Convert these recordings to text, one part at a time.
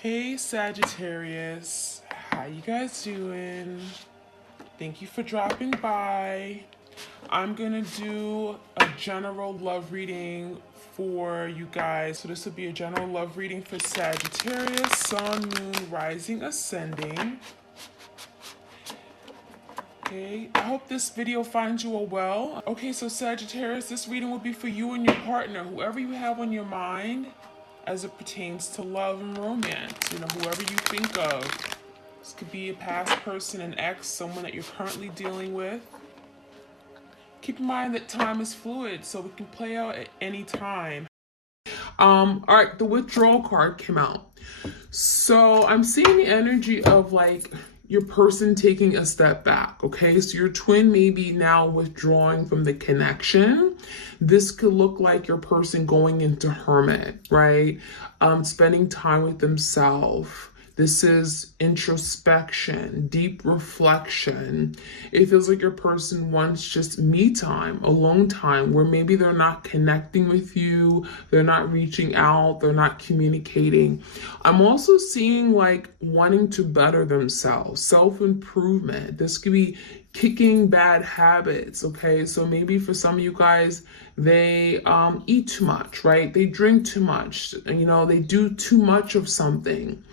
Hey Sagittarius, how you guys doing? Thank you for dropping by. I'm gonna do a general love reading for you guys. So this will be a general love reading for Sagittarius, Sun, Moon, Rising, Ascending. Okay, I hope this video finds you all well. Okay, so Sagittarius, this reading will be for you and your partner, whoever you have on your mind as it pertains to love and romance. Whoever you think of. This could be a past person, an ex, someone that you're currently dealing with. Keep in mind that time is fluid, so it can play out at any time. All right, the withdrawal card came out. So I'm seeing the energy of like your person taking a step back, okay? So your twin may be now withdrawing from the connection. This could look like your person going into hermit, right? Spending time with themselves. This is introspection, deep reflection. It feels like your person wants just me time, alone time, where maybe they're not connecting with you, they're not reaching out, they're not communicating. I'm also seeing like wanting to better themselves, self-improvement. This could be kicking bad habits, okay? So maybe for some of you guys, they eat too much, right? They drink too much, they do too much of something.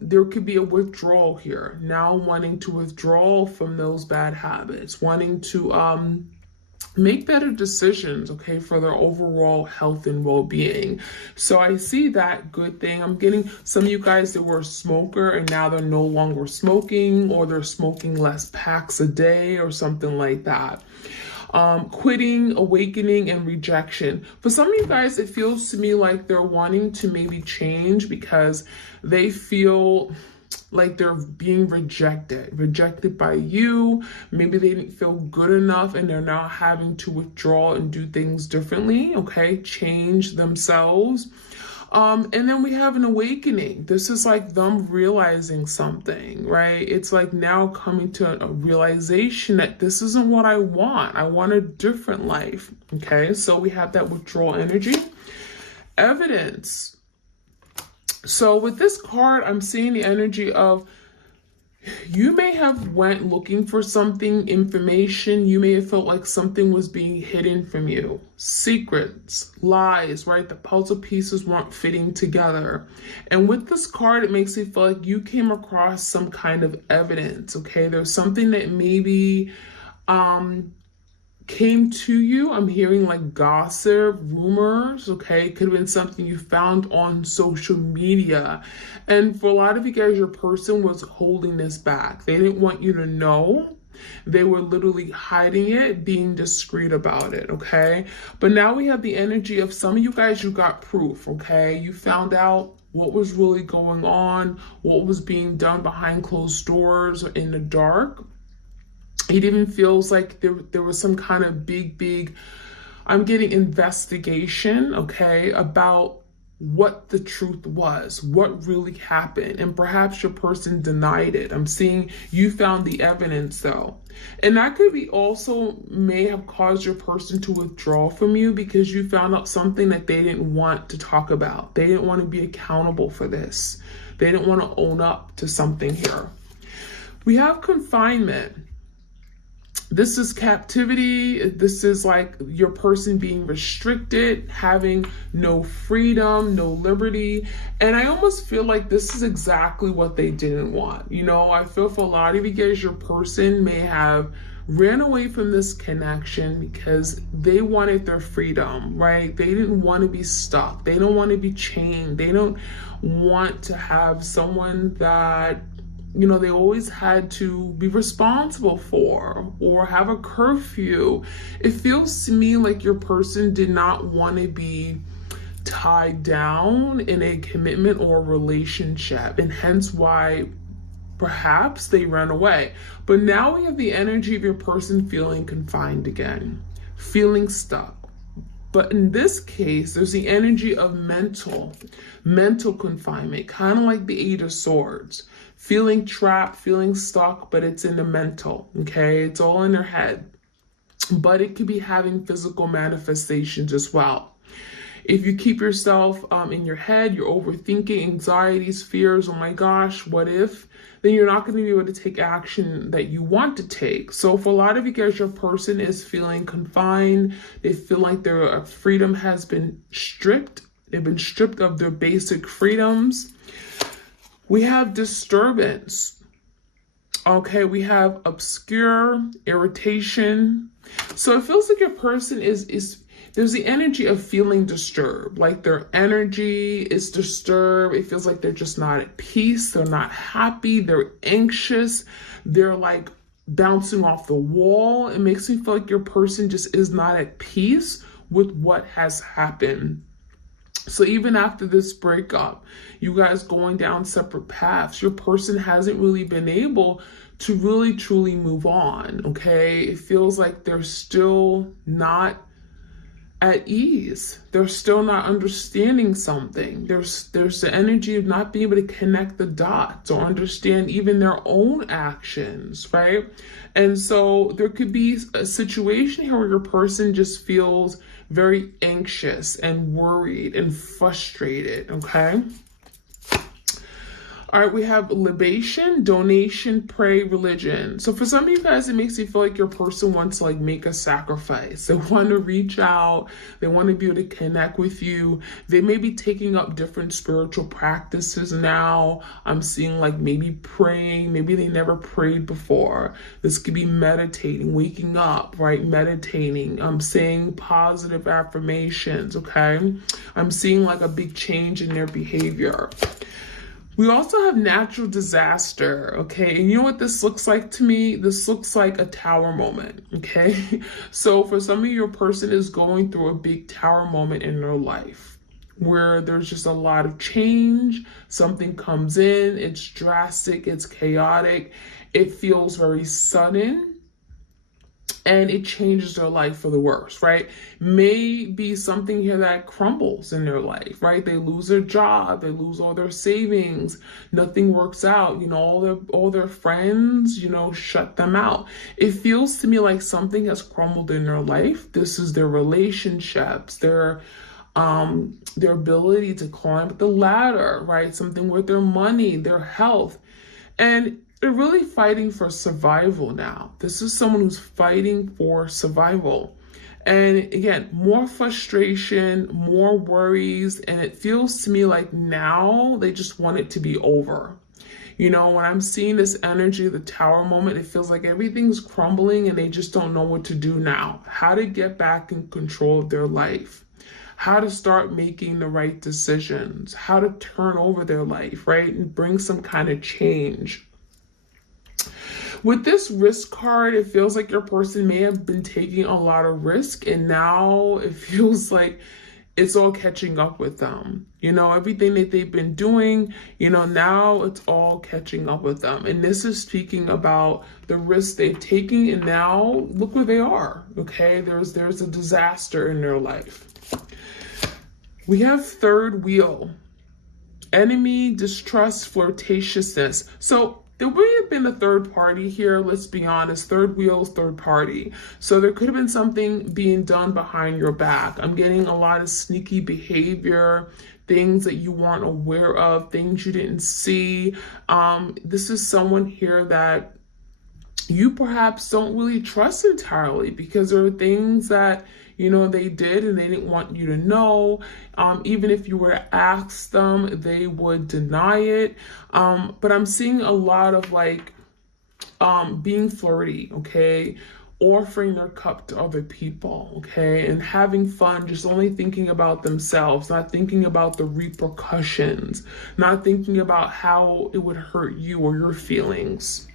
There could be a withdrawal here, now wanting to withdraw from those bad habits, wanting to make better decisions, okay, for their overall health and well-being. So I see that good thing. I'm getting some of you guys that were a smoker and now they're no longer smoking, or they're smoking less packs a day or something like that. Quitting, awakening, and rejection. For some of you guys, it feels to me like they're wanting to maybe change because they feel like they're being rejected by you. Maybe they didn't feel good enough and they're now having to withdraw and do things differently, okay? Change themselves. And then we have an awakening. This is like them realizing something, right? It's like now coming to a realization that this isn't what I want. I want a different life, okay? So we have that withdrawal energy. Evidence. So with this card, I'm seeing the energy of you may have went looking for something, information. You may have felt like something was being hidden from you. Secrets, lies, right? The puzzle pieces weren't fitting together. And with this card, it makes me feel like you came across some kind of evidence, okay? There's something that maybe came to you. I'm hearing like gossip, rumors, okay? It could have been something you found on social media. And for a lot of you guys, your person was holding this back. They didn't want you to know. They were literally hiding it, being discreet about it, okay? But now we have the energy of some of you guys, you got proof, okay? You found out what was really going on, what was being done behind closed doors or in the dark. It even feels like there was some kind of big, I'm getting investigation, okay, about what the truth was, what really happened. And perhaps your person denied it. I'm seeing you found the evidence though. And that could be also may have caused your person to withdraw from you because you found out something that they didn't want to talk about. They didn't want to be accountable for this. They didn't want to own up to something here. We have confinement. This is captivity. This is like your person being restricted, having no freedom, no liberty. And I almost feel like this is exactly what they didn't want. I feel for a lot of you guys, your person may have ran away from this connection because they wanted their freedom, right? They didn't want to be stuck. They don't want to be chained. They don't want to have someone that they always had to be responsible for or have a curfew. It feels to me like your person did not want to be tied down in a commitment or relationship, and hence why perhaps they ran away. But now we have the energy of your person feeling confined again, feeling stuck. But in this case, there's the energy of mental confinement, kind of like the Eight of Swords. Feeling trapped, feeling stuck, but it's in the mental, okay? It's all in their head. But it could be having physical manifestations as well. If you keep yourself in your head, you're overthinking, anxieties, fears, oh my gosh, what if? Then you're not going to be able to take action that you want to take. So for a lot of you guys, your person is feeling confined. They feel like their freedom has been stripped. They've been stripped of their basic freedoms. We have disturbance. Okay, we have obscure, irritation. So it feels like your person is there's the energy of feeling disturbed, like their energy is disturbed. It feels like they're just not at peace. They're not happy. They're anxious. They're like bouncing off the wall. It makes me feel like your person just is not at peace with what has happened. So even after this breakup, you guys going down separate paths, your person hasn't really been able to really truly move on, okay? It feels like they're still not at ease. They're still not understanding something. There's the energy of not being able to connect the dots or understand even their own actions, right? And so there could be a situation here where your person just feels very anxious and worried and frustrated, okay? All right, we have libation, donation, pray, religion. So for some of you guys, it makes you feel like your person wants to like make a sacrifice. They want to reach out. They want to be able to connect with you. They may be taking up different spiritual practices now. I'm seeing like maybe praying. Maybe they never prayed before. This could be meditating, waking up, right? Meditating. I'm saying positive affirmations, okay? I'm seeing like a big change in their behavior. We also have natural disaster, okay? And you know what this looks like to me? This looks like a tower moment, okay? So for some of you, your person is going through a big tower moment in their life where there's just a lot of change. Something comes in, it's drastic, it's chaotic. It feels very sudden. And it changes their life for the worse, right? May be something here that crumbles in their life, right? They lose their job, they lose all their savings, nothing works out, all their friends, shut them out. It feels to me like something has crumbled in their life. This is their relationships, their ability to climb the ladder, right? Something with their money, their health. And they're really fighting for survival now. This is someone who's fighting for survival. And again, more frustration, more worries, and it feels to me like now they just want it to be over. When I'm seeing this energy of the tower moment, it feels like everything's crumbling and they just don't know what to do now. How to get back in control of their life. How to start making the right decisions. How to turn over their life, right? And bring some kind of change. With this risk card, it feels like your person may have been taking a lot of risk and now it feels like it's all catching up with them. Everything that they've been doing, now it's all catching up with them. And this is speaking about the risks they've taken and now look where they are, okay? There's a disaster in their life. We have third wheel, enemy, distrust, flirtatiousness. So there may have been a third party here, let's be honest. Third wheel is third party. So there could have been something being done behind your back. I'm getting a lot of sneaky behavior, things that you weren't aware of, things you didn't see. This is someone here that you perhaps don't really trust entirely because there are things that they did and they didn't want you to know. Even if you were to ask them, they would deny it. But I'm seeing a lot of being flirty, okay? Offering their cup to other people, okay? And having fun, just only thinking about themselves, not thinking about the repercussions, not thinking about how it would hurt you or your feelings.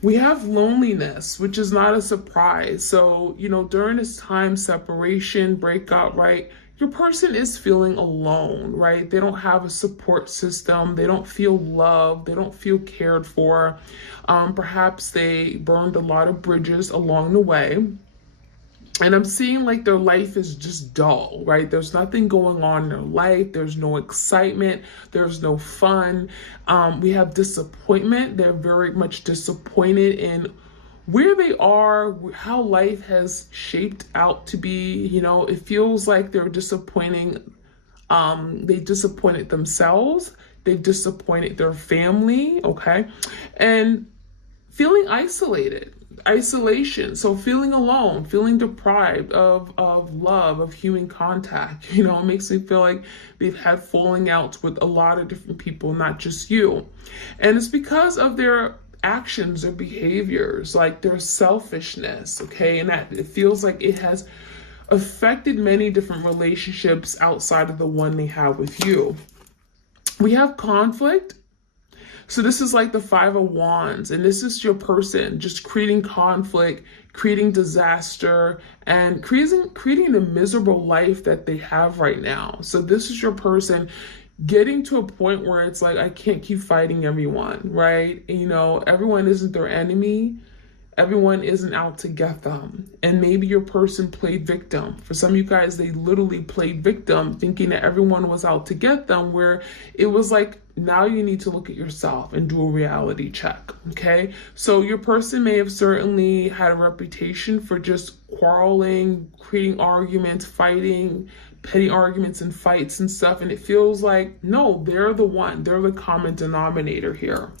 We have loneliness, which is not a surprise. So, during this time, separation, breakup, right? Your person is feeling alone, right? They don't have a support system. They don't feel loved. They don't feel cared for. Perhaps they burned a lot of bridges along the way. And I'm seeing like their life is just dull, right? There's nothing going on in their life. There's no excitement. There's no fun. We have disappointment. They're very much disappointed in where they are, how life has shaped out to be. You know, it feels like they're disappointing. They disappointed themselves. They've disappointed their family. Okay. And feeling isolated, isolation. So feeling alone, feeling deprived of love, of human contact. You know, it makes me feel like they've had falling outs with a lot of different people, not just you. And it's because of their actions or behaviors, like their selfishness, okay? And that it feels like it has affected many different relationships outside of the one they have with you. We have conflict. So this is like the Five of Wands, and this is your person just creating conflict, creating disaster, and creating the miserable life that they have right now. So this is your person getting to a point where it's like, I can't keep fighting everyone, right? And, you know, everyone isn't their enemy. Everyone isn't out to get them. And maybe your person played victim. For some of you guys, they literally played victim, thinking that everyone was out to get them, where it was like, now you need to look at yourself and do a reality check, okay? So your person may have certainly had a reputation for just quarreling, creating arguments, fighting, petty arguments and fights and stuff. And it feels like, no, they're the one. They're the common denominator here.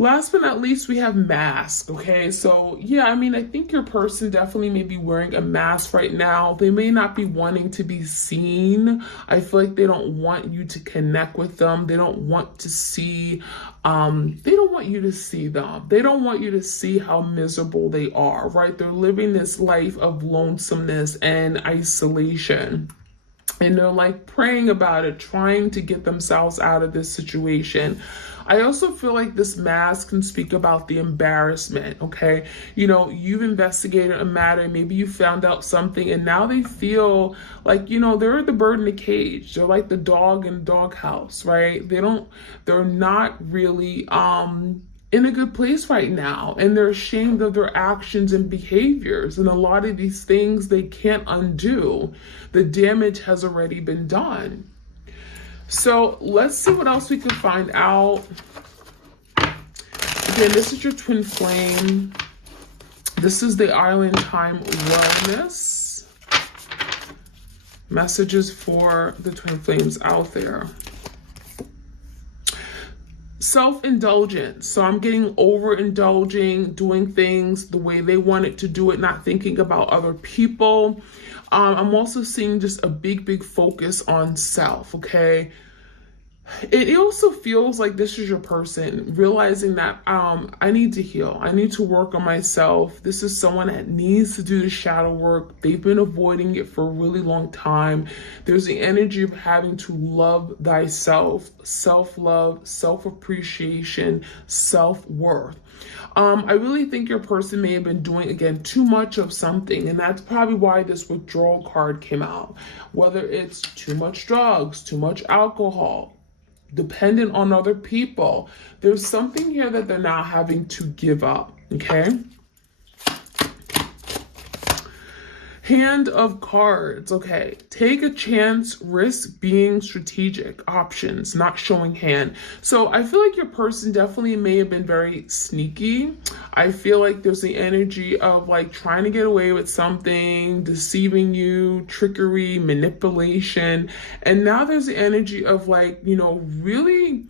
Last but not least, we have mask, okay? So, yeah, I mean, I think your person definitely may be wearing a mask right now. They may not be wanting to be seen. I feel like they don't want you to connect with them. They don't want to see, they don't want you to see them. They don't want you to see how miserable they are, right? They're living this life of lonesomeness and isolation. And they're like praying about it, trying to get themselves out of this situation. I also feel like this mask can speak about the embarrassment, okay? You know, you've investigated a matter, maybe you found out something, and now they feel like, you know, they're the bird in the cage. They're like the dog in the doghouse, right? They're not really in a good place right now, and they're ashamed of their actions and behaviors. And a lot of these things they can't undo. The damage has already been done. So let's see what else we can find out. Again, this is your twin flame. This is the Island Time Wellness. Messages for the twin flames out there. Self-indulgence. So I'm getting overindulging, doing things the way they wanted to do it, not thinking about other people. I'm also seeing just a big focus on self, okay? It also feels like this is your person realizing that I need to heal. I need to work on myself. This is someone that needs to do the shadow work. They've been avoiding it for a really long time. There's the energy of having to love thyself, self-love, self-appreciation, self-worth. I really think your person may have been doing, again, too much of something, and that's probably why this withdrawal card came out. Whether it's too much drugs, too much alcohol, dependent on other people. There's something here that they're now having to give up, okay? Hand of Cards, okay. Take a chance, risk being strategic, options, not showing hand. So I feel like your person definitely may have been very sneaky. I feel like there's the energy of like trying to get away with something, deceiving you, trickery, manipulation. And now there's the energy of like, you know, really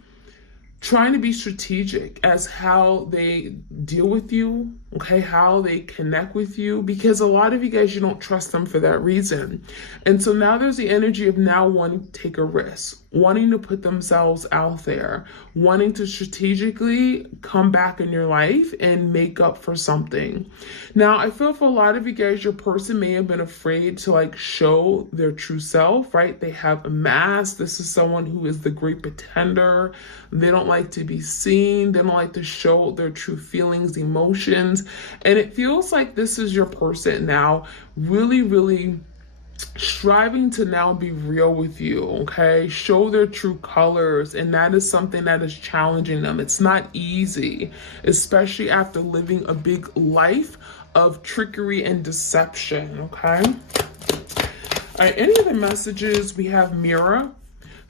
trying to be strategic as how they deal with you, okay, how they connect with you, because a lot of you guys, you don't trust them for that reason. And so now there's the energy of now wanting to take a risk, wanting to put themselves out there, wanting to strategically come back in your life and make up for something. Now, I feel for a lot of you guys, your person may have been afraid to like show their true self, right? They have a mask. This is someone who is the great pretender. They don't like to be seen. They don't like to show their true feelings, emotions. And it feels like this is your person now really striving to now be real with you, okay? Show their true colors, and that is something that is challenging them. It's not easy, especially after living a big life of trickery and deception, okay? All right, any of the messages, we have Mirror.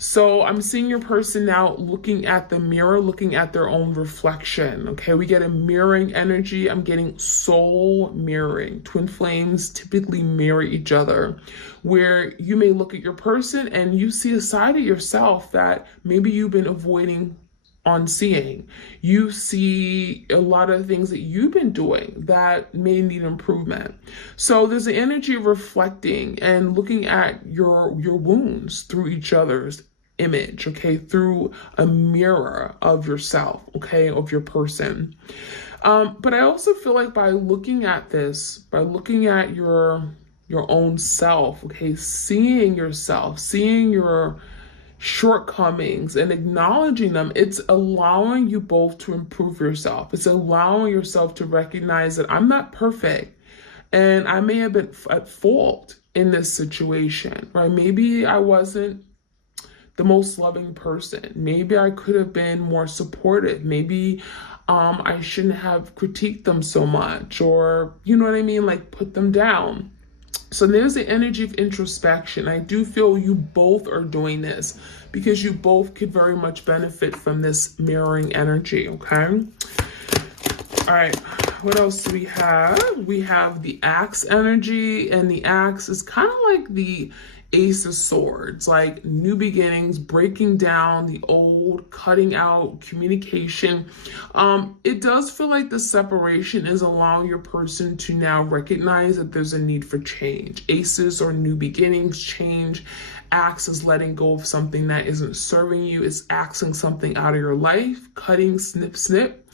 So I'm seeing your person now looking at the mirror, looking at their own reflection. Okay, we get a mirroring energy. I'm getting soul mirroring. Twin flames typically mirror each other, where you may look at your person and you see a side of yourself that maybe you've been avoiding on seeing. You see a lot of things that you've been doing that may need improvement. So there's an energy of reflecting and looking at your wounds through each other's image, okay, through a mirror of yourself, okay, of your person. But I also feel like by looking at this, by looking at your own self, okay, seeing yourself, seeing your shortcomings and acknowledging them, it's allowing you both to improve yourself. It's allowing yourself to recognize that I'm not perfect and I may have been at fault in this situation, right? Maybe I wasn't the most loving person. Maybe I could have been more supportive. Maybe I shouldn't have critiqued them so much, or, you know what I mean? Like put them down. So there's the energy of introspection. I do feel you both are doing this because you both could very much benefit from this mirroring energy, okay? All right, what else do we have? We have the axe energy, and the axe is kind of like the Ace of Swords, like new beginnings, breaking down the old, cutting out communication. It does feel like the separation is allowing your person to now recognize that there's a need for change. Aces or new beginnings, change. Axe is letting go of something that isn't serving you. It's axing something out of your life, cutting, snip, snip.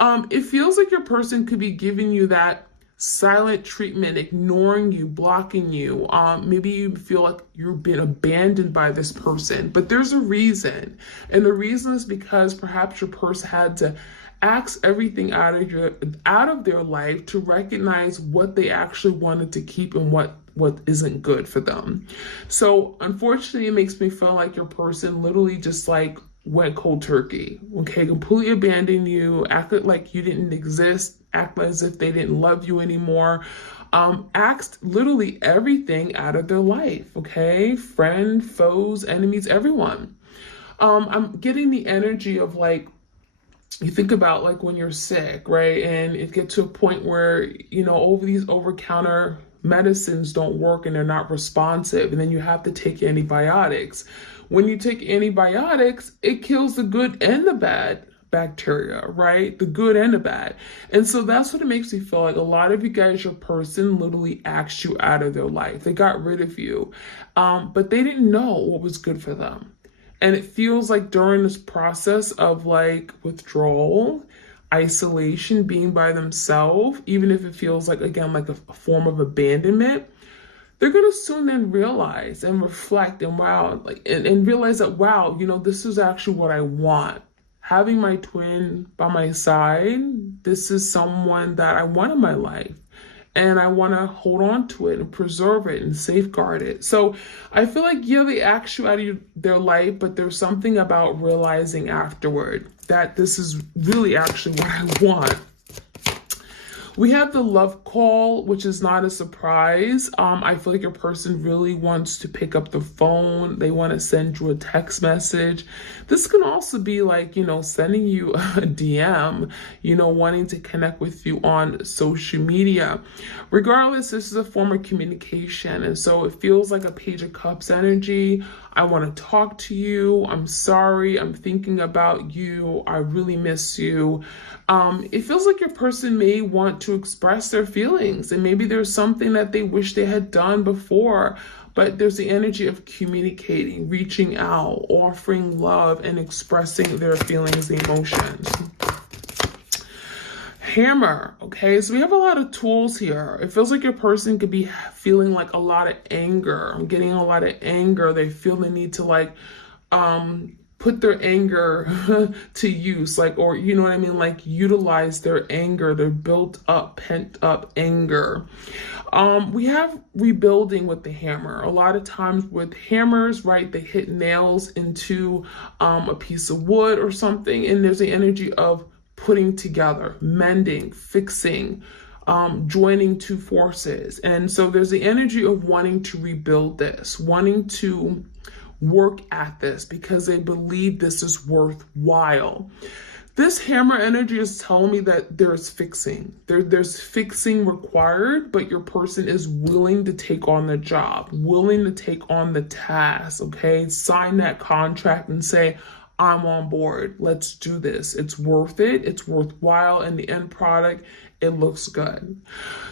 It feels like your person could be giving you that silent treatment, ignoring you, blocking you. Maybe you feel like you've been abandoned by this person, but there's a reason. And the reason is because perhaps your person had to axe everything out of their life to recognize what they actually wanted to keep and what isn't good for them. So unfortunately, it makes me feel like your person literally just like went cold turkey, okay, completely abandoned you, acted like you didn't exist, act as if they didn't love you anymore, axed literally everything out of their life, okay, friend, foes, enemies, everyone. I'm getting the energy of like, you think about like when you're sick, right, and it gets to a point where, you know, over-the-counter medicines don't work and they're not responsive, and then you have to take antibiotics. When you take antibiotics, it kills the good and the bad bacteria, right? The good and the bad. And so that's what it makes me feel like. A lot of you guys, your person literally axed you out of their life. They got rid of you, but they didn't know what was good for them. And it feels like during this process of like withdrawal, isolation, being by themselves, even if it feels like, again, like a form of abandonment, they're going to soon then realize and reflect and wow, like, and realize that, wow, you know, this is actually what I want. Having my twin by my side, this is someone that I want in my life. And I want to hold on to it and preserve it and safeguard it. So I feel like, yeah, they act you out of their life, but there's something about realizing afterward that this is really actually what I want. We have the love call, which is not a surprise. I feel like your person really wants to pick up the phone. They want to send you a text message. This can also be like, you know, sending you a DM, you know, wanting to connect with you on social media. Regardless, this is a form of communication. And so it feels like a Page of Cups energy. I want to talk to you. I'm sorry. I'm thinking about you. I really miss you. It feels like your person may want to express their feelings, and maybe there's something that they wish they had done before, but there's the energy of communicating, reaching out, offering love, and expressing their feelings and emotions. Hammer, okay, so we have a lot of tools here. It feels like your person could be feeling like a lot of anger. I'm getting a lot of anger. They feel the need to like put their anger to use, like, or you know what I mean, like utilize their anger, their built up, pent up anger. We have rebuilding with the hammer. A lot of times with hammers, right, they hit nails into a piece of wood or something, and there's the energy of putting together, mending, fixing, joining two forces. And so there's the energy of wanting to rebuild this, wanting to work at this because they believe this is worthwhile. This hammer energy is telling me that there's fixing. There's fixing required, but your person is willing to take on the job, willing to take on the task, okay? Sign that contract and say, I'm on board. Let's do this. It's worth it. It's worthwhile. And the end product, it looks good.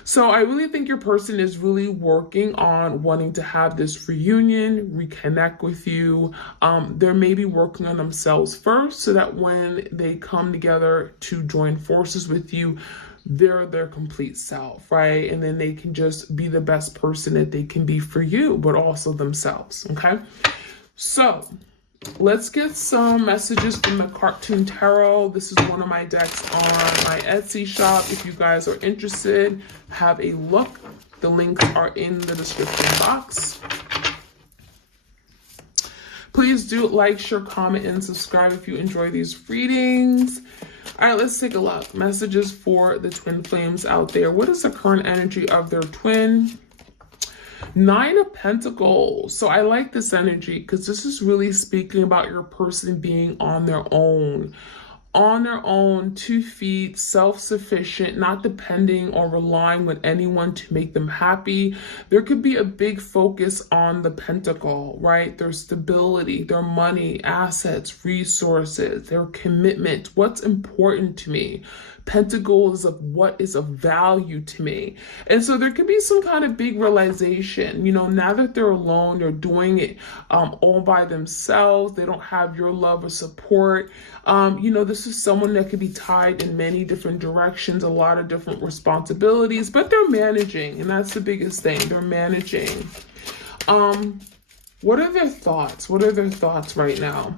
So I really think your person is really working on wanting to have this reunion, reconnect with you. They're maybe working on themselves first so that when they come together to join forces with you, they're their complete self, right? And then they can just be the best person that they can be for you, but also themselves, okay? So let's get some messages from the Cartoon Tarot. This is one of my decks on my Etsy shop. If you guys are interested, have a look. The links are in the description box. Please do like, share, comment, and subscribe if you enjoy these readings. All right, let's take a look. Messages for the twin flames out there. What is the current energy of their twin? 9 of Pentacles. So I like this energy because this is really speaking about your person being on their own. On their own, 2 feet, self-sufficient, not depending or relying on anyone to make them happy. There could be a big focus on the pentacle, right? Their stability, their money, assets, resources, their commitment. What's important to me? Pentacle is of what is of value to me. And so there could be some kind of big realization, you know, now that they're alone, they're doing it all by themselves. They don't have your love or support. You know, this is someone that could be tied in many different directions, a lot of different responsibilities, but they're managing. And that's the biggest thing. They're managing. What are their thoughts? What are their thoughts right now?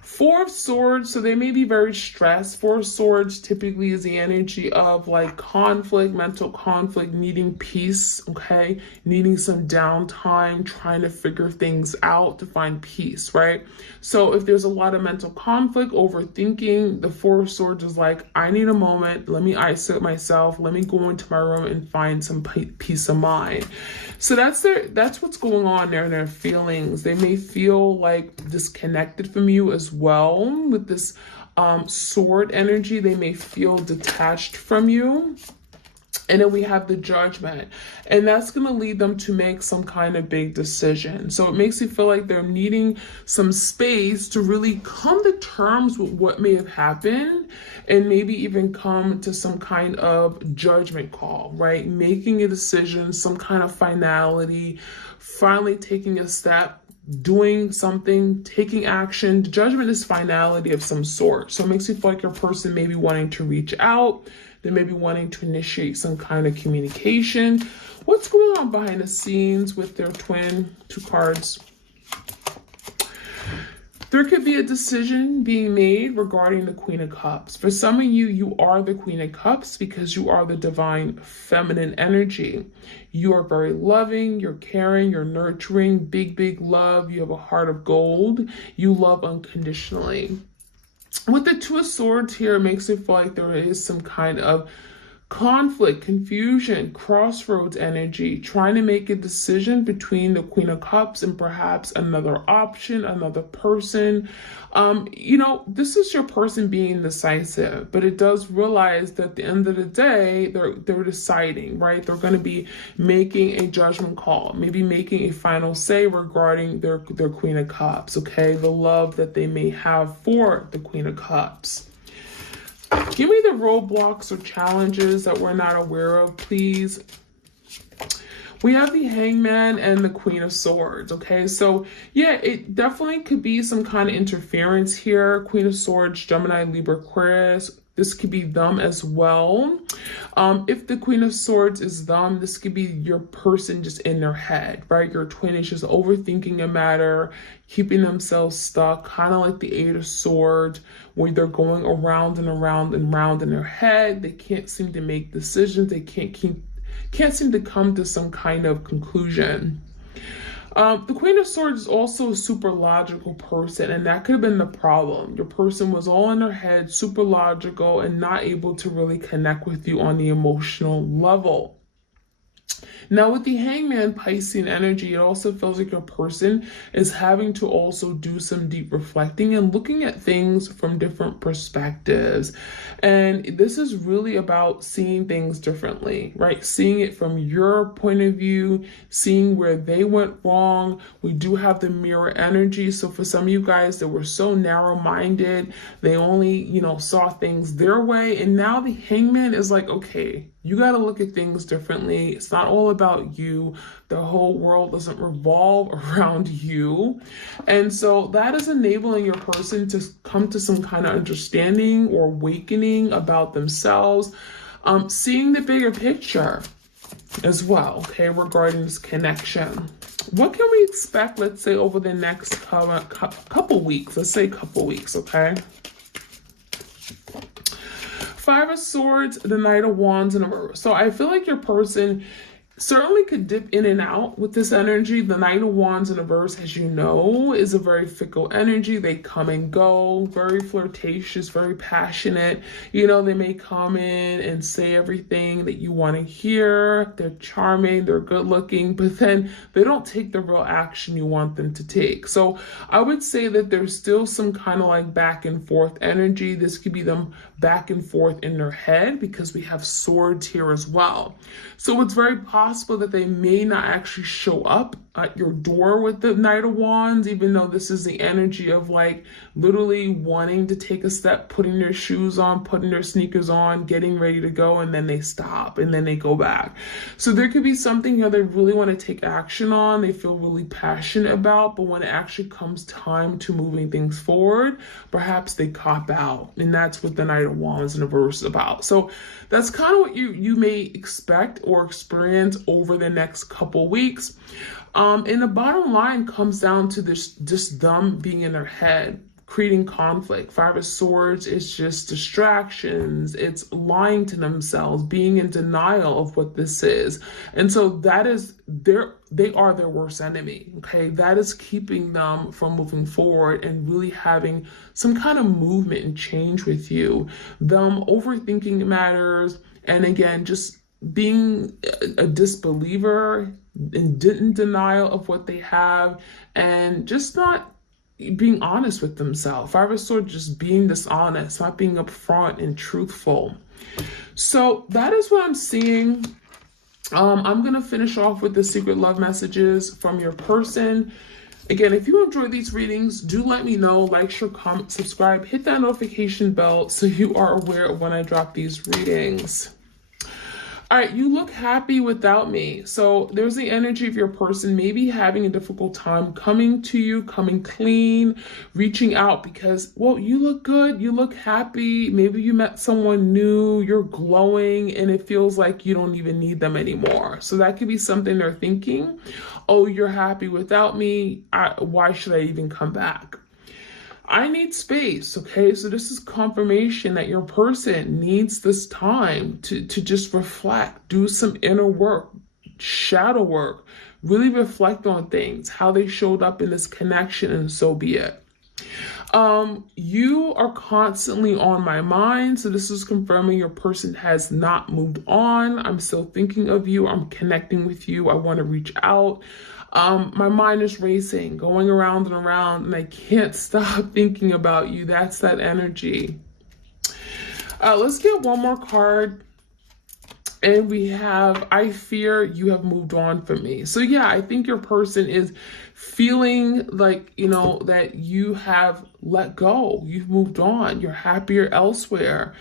4 of Swords, so they may be very stressed. 4 of Swords typically is the energy of like conflict, mental conflict, needing peace, okay? Needing some downtime, trying to figure things out to find peace, right? So if there's a lot of mental conflict, overthinking, the 4 of Swords is like, I need a moment. Let me isolate myself. Let me go into my room and find some peace of mind. So that's what's going on there in their feelings. They may feel like disconnected from you as well with this sword energy. They may feel detached from you. And then we have the Judgment, and that's going to lead them to make some kind of big decision. So it makes you feel like they're needing some space to really come to terms with what may have happened and maybe even come to some kind of judgment call, right? Making a decision, some kind of finality, finally taking a step, doing something, taking action. Judgment is finality of some sort. So it makes you feel like your person may be wanting to reach out. They may be wanting to initiate some kind of communication. What's going on behind the scenes with their twin? 2 cards. There could be a decision being made regarding the Queen of Cups. For some of you, you are the Queen of Cups because you are the divine feminine energy. You are very loving, you're caring, you're nurturing, big love. You have a heart of gold. You love unconditionally. With the 2 of Swords here, it makes it feel like there is some kind of conflict, confusion, crossroads energy, trying to make a decision between the Queen of Cups and perhaps another option, another person. You know, this is your person being decisive, but it does realize that at the end of the day, they're deciding, right? They're going to be making a judgment call, maybe making a final say regarding their Queen of Cups, okay? The love that they may have for the Queen of Cups. Give me the roadblocks or challenges that we're not aware of, please. We have the Hangman and the Queen of Swords, okay? So, yeah, it definitely could be some kind of interference here. Queen of Swords, Gemini, Libra, Aquarius. This could be them as well. If the Queen of Swords is them, this could be your person just in their head, right? Your twin is just overthinking a matter, keeping themselves stuck, kind of like the 8 of Swords, where they're going around and around and around in their head. They can't seem to make decisions. They can't seem to come to some kind of conclusion. The Queen of Swords is also a super logical person, and that could have been the problem. Your person was all in their head, super logical, and not able to really connect with you on the emotional level. Now with the Hangman Piscean energy, it also feels like your person is having to also do some deep reflecting and looking at things from different perspectives. And this is really about seeing things differently, right? Seeing it from your point of view, seeing where they went wrong. We do have the mirror energy. So for some of you guys that were so narrow-minded, they only, saw things their way. And now the Hangman is like, okay, you got to look at things differently. It's not all about you. The whole world doesn't revolve around you. And so that is enabling your person to come to some kind of understanding or awakening about themselves, seeing the bigger picture as well, okay, regarding this connection. What can we expect, let's say, over the next couple weeks? Let's say couple weeks, okay? Five of Swords, the Knight of Wands, and a Reverse. So I feel like your person certainly could dip in and out with this energy. The Knight of Wands in reverse, as you know, is a very fickle energy. They come and go, very flirtatious, very passionate. They may come in and say everything that you want to hear. They're charming, they're good looking, but then they don't take the real action you want them to take. So I would say that there's still some kind of like back and forth energy. This could be them back and forth in their head because we have swords here as well. So it's very possible that they may not actually show up at your door with the Knight of Wands, even though this is the energy of like literally wanting to take a step, putting their shoes on, putting their sneakers on, getting ready to go, and then they stop and then they go back. So there could be something here they really want to take action on, they feel really passionate about, but when it actually comes time to moving things forward, perhaps they cop out. And that's what the Knight of Wands in reverse is about. So that's kind of what you may expect or experience over the next couple weeks. And the bottom line comes down to this, just them being in their head, creating conflict. Five of Swords is just distractions. It's lying to themselves, being in denial of what this is. And so that is they are their worst enemy. Okay. That is keeping them from moving forward and really having some kind of movement and change with you. Them overthinking matters. And again, just being a disbeliever and in denial of what they have and just not being honest with themselves. Five of Swords just being dishonest, not being upfront and truthful. So that is what I'm seeing. I'm going to finish off with the secret love messages from your person. Again, if you enjoy these readings, do let me know. Like, share, comment, subscribe, hit that notification bell so you are aware of when I drop these readings. All right, you look happy without me. So there's the energy of your person maybe having a difficult time coming to you, coming clean, reaching out because, well, you look good, you look happy. Maybe you met someone new, you're glowing, and it feels like you don't even need them anymore. So that could be something they're thinking. Oh, you're happy without me. Why should I even come back? I need space, okay? So this is confirmation that your person needs this time to just reflect, do some inner work, shadow work, really reflect on things, how they showed up in this connection, and so be it. You are constantly on my mind. So this is confirming your person has not moved on. I'm still thinking of you. I'm connecting with you. I want to reach out. My mind is racing, going around and around, and I can't stop thinking about you. That's that energy. Let's get one more card. And we have, I fear you have moved on from me. So yeah, I think your person is feeling like, that you have let go. You've moved on. You're happier elsewhere.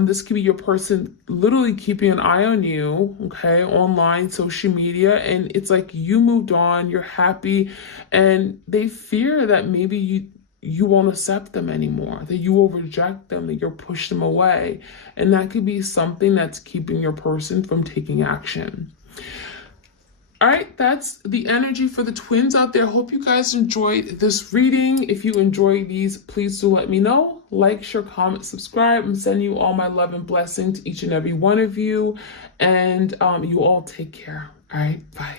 This could be your person literally keeping an eye on you, okay, online, social media. And it's like you moved on, you're happy, and they fear that maybe you won't accept them anymore, that you will reject them, that you'll push them away. And that could be something that's keeping your person from taking action. All right, that's the energy for the twins out there. Hope you guys enjoyed this reading. If you enjoy these, please do let me know. Like, share, comment, subscribe. I'm sending you all my love and blessings to each and every one of you. And you all take care. All right, bye.